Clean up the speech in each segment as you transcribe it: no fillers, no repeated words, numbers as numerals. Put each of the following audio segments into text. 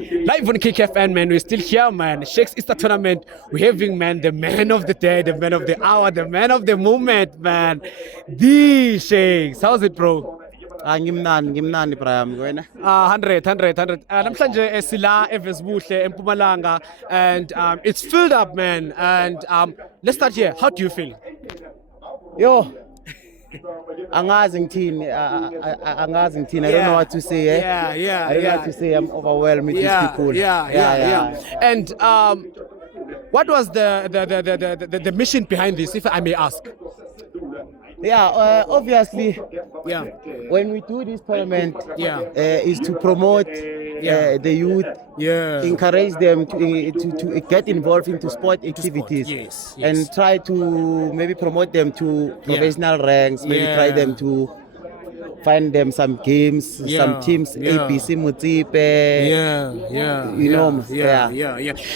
Live on KKFN, man. We're still here, man. Shakes Easter tournament. We're having, man, the man of the day, the man of the hour, the man of the moment, man. The Shakes. How's it, bro? Ngimnandi Brian wena. 100. Namhlanje sila eVesbuhle eMpumalanga, and it's filled up, man. And let's start here. How do you feel? Yo. Angazi ngithini I don't know what to say. Yeah. I don't know what to say. I'm overwhelmed with these people. Yeah. And what was the mission behind this, if I may ask? Obviously, yeah, when we do this tournament, is to promote the youth, encourage them to get involved into sport activities, yes. And try to maybe promote them to professional ranks, maybe try them to find them some games, some teams, ABC Mutipe,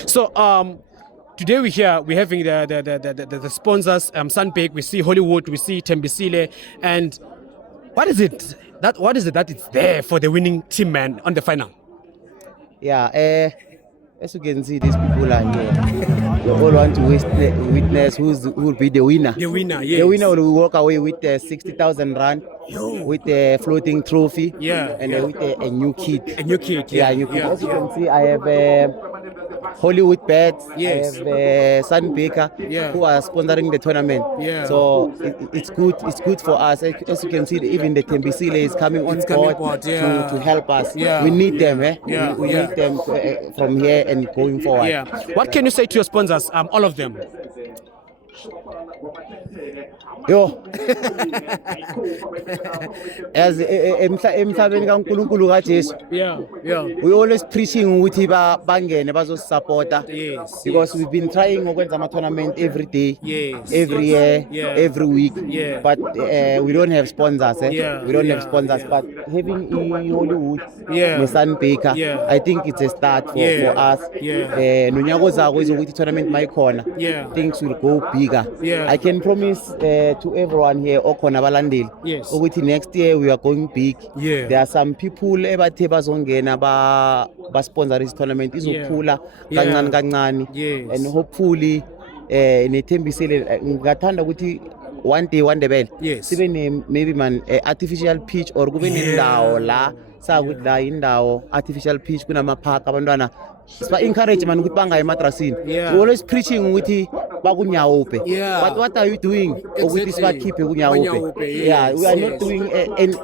So today we're having the sponsors, Sunbake, we see Hollywood, we see Tembisile, and what is it that it's there for the winning team, man, on the final? As you can see, these people are here. We all want to witness who will be the winner. The winner, yes. The winner will walk away with 60,000 rand, with a floating trophy, and with a new kit. A new kit, As you can see, I have Hollywood Bets, I have Sun Baker, who are sponsoring the tournament. So it's good. It's good for us. As you can see, even the Tembisile is coming on board to help us. We need them. We need them from here and going forward. What can you say to your sponsors? All of them. Yo, as emhlabeni kaNkulunkulu kaJesu, we always preaching ukuthi bangene bazosupporta, because we've been trying ukwenza ama tournament every day, every year, every week, but we don't have sponsors. We don't have sponsors, but having Hollywood, Sun Baker, I think it's a start for us. Nonyaka ozako izokuthi tournament mayikhona, things will go bigger. I can promise to everyone here okhona abalandeli ukuthi next year we are going big. There are some people ebathe bazongena ba sponsor this tournament izokhula kancane, and hopefully nethembisile ngathanda ukuthi one day Ndebele sibe maybe man artificial pitch, or kube nendawo la sakuthi la indawo artificial pitch kunama park abantwana siba encourage man ukuthi bangayi emadrasini. We always preaching ukuthi bakunyawupe, but what are you doing ukuthi sibakhiphe kunyawupe? We are not doing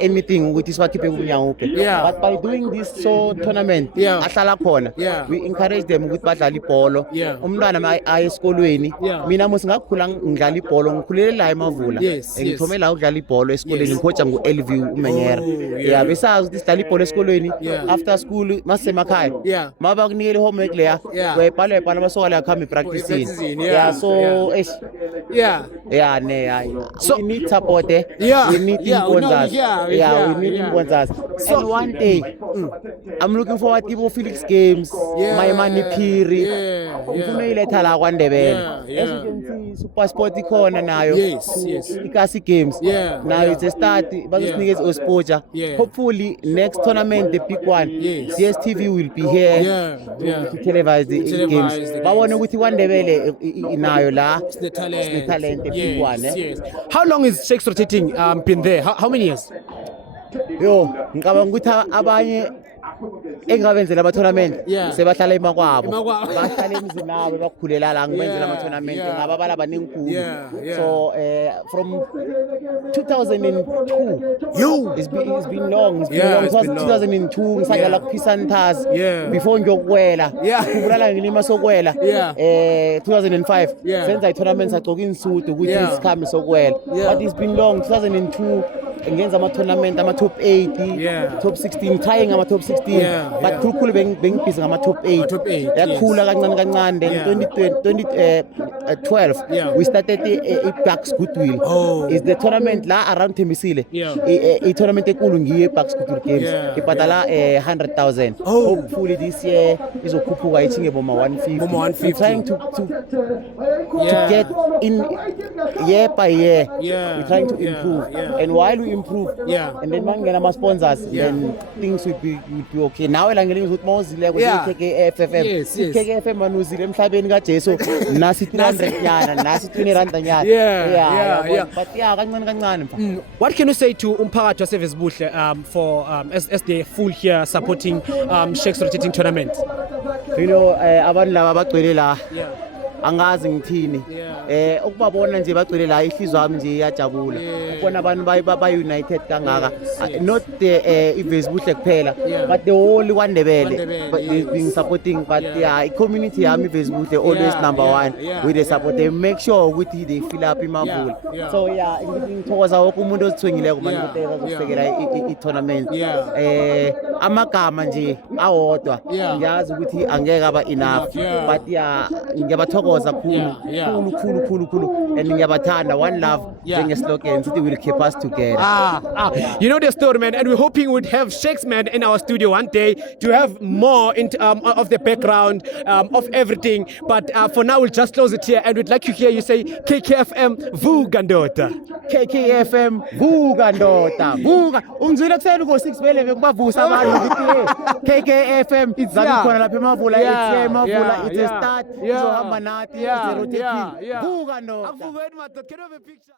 anything ukuthi sibakhiphe kunyawupe, but by doing this tournament ahlala khona, we encourage them ukuthi badlale ibhola. Umntwana aye esikolweni, mina musingakhula ngidlala ibhola, ngikhulele la eMavula, ngithome la ukudlala ibhola esikolweni, ngikhoja nguLV uMenyera. Besazi ukuthi sidlala ibhola esikolweni, after school masemakhaya maba kunikele homework leya wayibhala basoka la khamba practicing. So we need support. We need sponsors. We need sponsors. And one day I'm looking forward to Felix Games, my money Piri, ngifuna iletha la kwaNdebele. As you can see, Super Sport ikhona nayo, Ikasi Games now it's a start. Bazosinikeza ospoja. Hopefully next tournament, the big one, DSTV will be here to televise the games. Babone ukuthi kwaNdebele inayo la talent, the big one. How long is Shakes Rotating been there? How many years? Yo, ngicabanga ukuthi abanye engabenzela ama tournament sebahlala emakwabo, bahlala emzini wabo bakhulela la ngibenzela ama tournament ngababala banenkulu. So from 2002 it's been long. It was 2002 ngisaqala kuPisantas before ngiyokwela ngibulala ngilima sokwela 2005 senza i-tournament sagcoka insudu ukuthi isikhambi sokwela, but it's been long. 2002 ngenza ama tournament ama top 80, top 16, trying ama top 16, but khulukhulu bengibhizi ngama top 8 yakhula kancane. Then 2012 we started iBucks Goodwill. Is the tournament la around Tembisile, a tournament enkulu ngiyo iBucks Goodwill Games, ibhadala 100,000. Hopefully this year izokhuphuka ichinge boma 150. We're trying to get in year by year. We're trying to improve, and while we improve. Yeah. And then mangena ama sponsors, Yeah. then things would be okay. Nawe la ngelinye ukuthi mawuzile ku Yeah. KKFM. Yes, yes. KKFM manuzile emhlabeni kaJesu nasi 300 nyana, nasi 20 rand nyana. Yeah. But yeah, kancane kancane mfana. What can you say to umphakathi waseVisbuhle for as they full here supporting Shakes Rotating Tournament? You know, abantu laba bagcwele la. Yeah. Angazi ngithini ukubabona nje bagcwele la ihlizwa yami nje iyajabula ukubona abantu ba united kangaka not the iVisbuhle kuphela but the whole kwaNdebele but is being supporting but yeah community yami iVisbuhle always number one with the support they make sure ukuthi they fill up imavula so yeah ngithokoza wonke umuntu ozithwengileko manje ukuthi azosekela i-tournament amagama nje awodwa ngiyazi ukuthi angeke aba enough but yeah ngiyabathokoza khulu and ngiyabathanda one love njenge-slogan sithi will keep us together. You know the story, man, and we're hoping we'd have Shakes, man, in our studio one day to have more of the background of everything. But for now, we'll just close it here, and we'd like to hear you say KKFM Vuka Ndoda. KKFM Vuka Ndoda. Vuka ungizwile kuseni ngo-6 vele bekubavusa abantu ukuthi KKFM zakukhona lapha emavula it's a start izohamba nathi it's a rotating Vuka Ndoda. Can you have a picture?